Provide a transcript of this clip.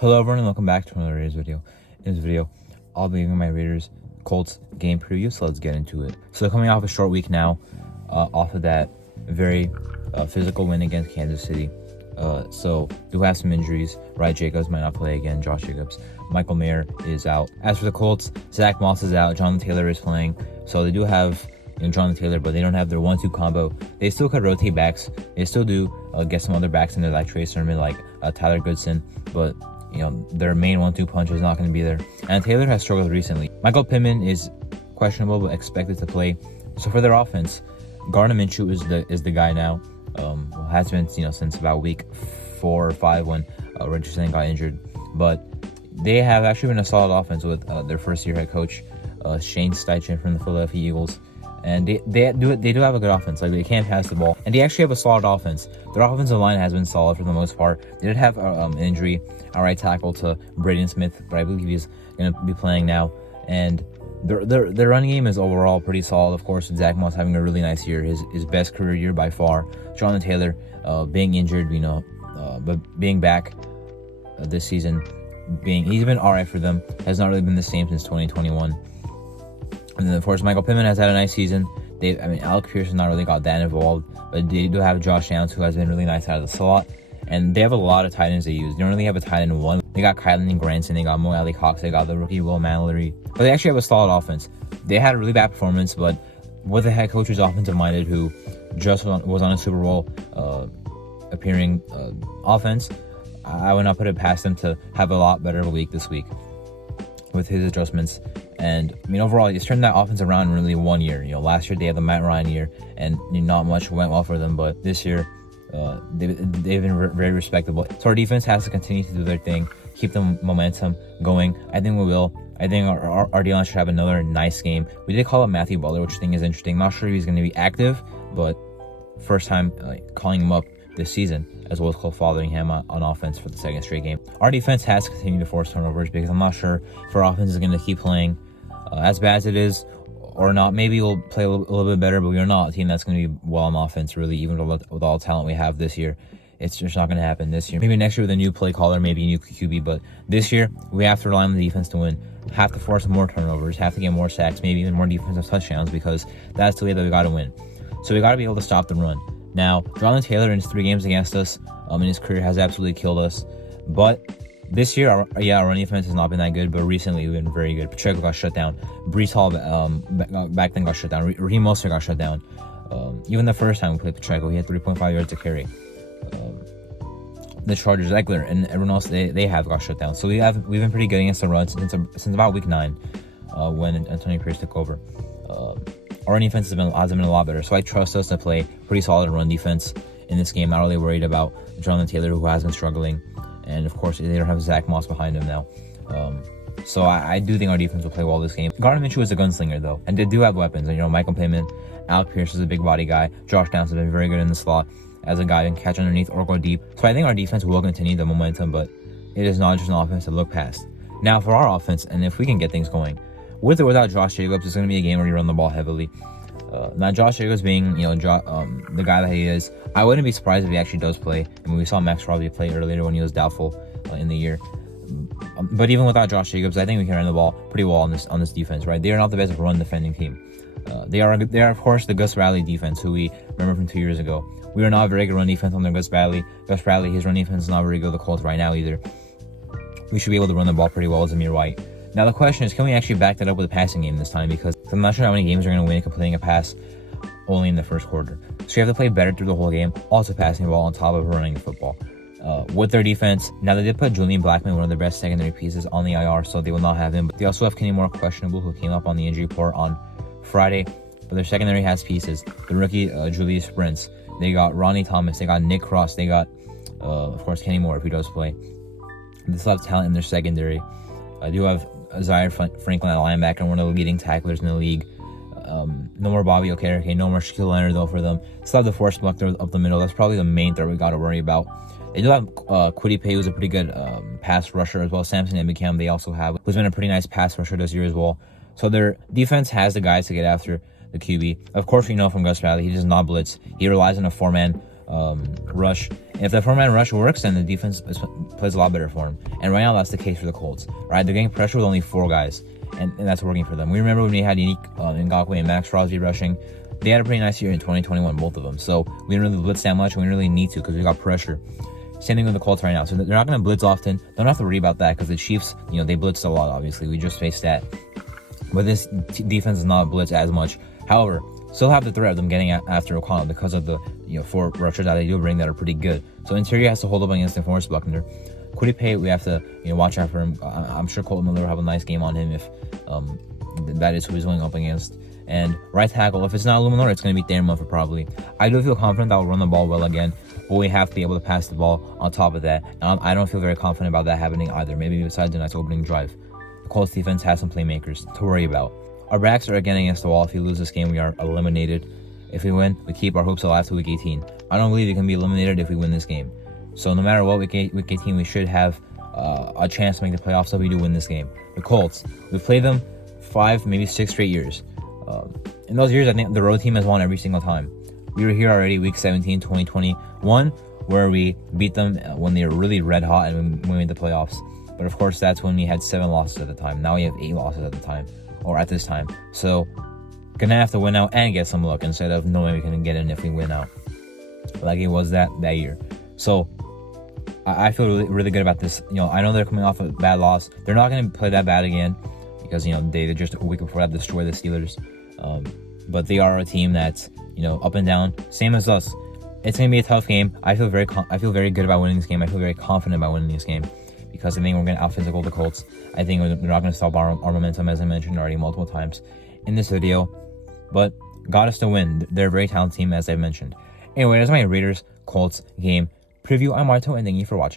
Hello everyone and welcome back to another Raiders video. In this video, I'll be giving my Raiders Colts game preview, so let's get into it. So they're coming off a short week now, off of that very physical win against Kansas City. So do have some injuries. Ryan Jacobs might not play again, Josh Jacobs. Michael Mayer is out. As for the Colts, Zach Moss is out, Jonathan Taylor is playing. So they do have Jonathan Taylor, but they don't have their 1-2 combo. They still could rotate backs. They still do get some other backs in there like Trey Sermon, like Tyler Goodson, but their main 1-2 punch is not going to be there. And Taylor has struggled recently. Michael Pittman is questionable but expected to play. So for their offense, Gardner Minshew is the guy now. Has been since about week 4 or 5 when Richardson got injured. But they have actually been a solid offense with their first-year head coach Shane Steichen from the Philadelphia Eagles. And they do have a good offense. Like, they can pass the ball, and they actually have a solid offense. Their offensive line has been solid for the most part. They did have an injury, a right tackle to Braden Smith, but I believe he's going to be playing now. And their running game is overall pretty solid. Of course, Zach Moss having a really nice year, his best career year by far. Jonathan Taylor being injured, but being back this season, he's been all right for them. Has not really been the same since 2021. And then, of course, Michael Pittman has had a nice season. Alec Pierce has not really got that involved, but they do have Josh Downs, who has been really nice out of the slot. And they have a lot of tight ends they use. They don't really have a tight end one. They got Kylan Granson, they got Mo Alley Cox, they got the rookie Will Mallory. But they actually have a solid offense. They had a really bad performance, but with the head coach who's offensive-minded, who just was on a Super Bowl appearing offense, I would not put it past them to have a lot better of a week this week with his adjustments. And overall, he's turned that offense around in really 1 year. Last year they had the Matt Ryan year, and not much went well for them. But this year, they've been very respectable. So our defense has to continue to do their thing, keep the momentum going. I think we will. I think our D-line should have another nice game. We did call up Matthew Butler, which I think is interesting. Not sure if he's going to be active, but first time calling him up this season, as well as Cole Fotheringham on offense for the second straight game. Our defense has to continue to force turnovers, because I'm not sure if our offense is going to keep playing as bad as it is or not. Maybe we'll play a little bit better, but we're not a team that's going to be well on offense, really, even with all the talent we have this year. It's just not going to happen this year. Maybe next year with a new play caller, maybe a new QB, but this year we have to rely on the defense to win. Have to force more turnovers, have to get more sacks, maybe even more defensive touchdowns, because that's the way that we got to win. So we got to be able to stop the run. Now, Jonathan Taylor in his 3 games against us in his career has absolutely killed us. But this year, our running defense has not been that good, but recently we've been very good. Pacheco got shut down. Breece Hall back then got shut down. Raheem Mostert got shut down. Even the first time we played Pacheco, he had 3.5 yards to carry. The Chargers, Eckler, and everyone else, they have got shut down. So we've been pretty good against the run since about week 9, when Antonio Pierce took over. Our run defense has been a lot better, so I trust us to play pretty solid run defense in this game. Not really worried about Jonathan Taylor, who has been struggling, and of course they don't have Zach Moss behind him now. So I do think our defense will play well this game. Gardner Minshew is a gunslinger though, and they do have weapons. And Michael Pittman, Alec Pierce is a big body guy. Josh Downs has been very good in the slot as a guy who can catch underneath or go deep. So I think our defense will continue the momentum, but it is not just an offense to look past. Now for our offense, and if we can get things going, with or without Josh Jacobs, it's going to be a game where you run the ball heavily. Now, Josh Jacobs being, the guy that he is, I wouldn't be surprised if he actually does play. We saw Max Crosby play earlier when he was doubtful in the year. But even without Josh Jacobs, I think we can run the ball pretty well on this defense, right? They are not the best run defending team. They are of course the Gus Bradley defense, who we remember from 2 years ago. We are not a very good run defense under Gus Bradley. His run defense is not very good. The Colts right now either. We should be able to run the ball pretty well as Zamir White. Now the question is, can we actually back that up with a passing game this time? Because I'm not sure how many games we're going to win completing a pass only in the first quarter. So you have to play better through the whole game, also passing the ball on top of running the football. With their defense, now they did put Julian Blackman, one of their best secondary pieces, on the IR, so they will not have him. But they also have Kenny Moore, questionable, who came up on the injury report on Friday. But their secondary has pieces. The rookie Julius Brents. They got Ronnie Thomas. They got Nick Cross. They got, of course, Kenny Moore if he does play. They still have talent in their secondary. I do have Zaire Franklin at linebacker, one of the leading tacklers in the league. No more Bobby Okereke, no more Shaquille Leonard though for them. Still have the force Buckner up the middle. That's probably the main threat we got to worry about. They do have Kwity Paye, who's a pretty good pass rusher, as well as Samson Ebicam. They also have, who's been a pretty nice pass rusher this year as well. So their defense has the guys to get after the QB. Of course, we know from Gus Bradley, he does not blitz. He relies on a 4-man rush. And if the 4-man rush works, then the defense plays a lot better for them. And right now, that's the case for the Colts. Right, they're getting pressure with only 4 guys, and that's working for them. We remember when we had Unique Ngakoue and Max Crosby rushing. They had a pretty nice year in 2021, both of them. So we didn't really blitz that much, and we didn't really need to because we got pressure. Same thing with the Colts right now. So they're not going to blitz often. Don't have to worry about that because the Chiefs, they blitzed a lot, obviously. We just faced that. But this defense is not blitz as much. However, still have the threat of them getting after O'Connell because of the 4 rushers that they do bring that are pretty good. So interior has to hold up against the Forrest Buckner. Kwity Paye, we have to watch out for him. I'm sure Colton Miller will have a nice game on him if that is who he's going up against. And right tackle, if it's not Luminor, it's going to be Darren Muffet probably. I do feel confident that we'll run the ball well again, but we have to be able to pass the ball on top of that. And I don't feel very confident about that happening either, maybe besides tonight's opening drive. The Colts defense has some playmakers to worry about. Our backs are again against the wall. If we lose this game, we are eliminated. If we win, we keep our hopes alive to week 18. I don't believe we can be eliminated if we win this game. So no matter what, week 18, we should have a chance to make the playoffs if we do win this game. The Colts, we've played them 5, maybe 6 straight years. In those years, I think the road team has won every single time. We were here already week 17, 2021, where we beat them when they were really red hot and we made the playoffs. But of course, that's when we had 7 losses at the time. Now we have 8 losses at the time, or at this time. So, gonna have to win out and get some luck instead of knowing we can get in if we win out, like it was that year. So, I feel really, really good about this. I know they're coming off a bad loss. They're not gonna play that bad again because they just a week before that destroyed the Steelers. But they are a team that's up and down, same as us. It's gonna be a tough game. I feel very good about winning this game. I feel very confident about winning this game because I think we're gonna out-physical the Colts. I think we're not gonna stop our momentum, as I mentioned already multiple times in this video. But got us to win. They're a very talented team, as I mentioned. Anyway, that's my Raiders Colts game preview. I'm Marto, and thank you for watching.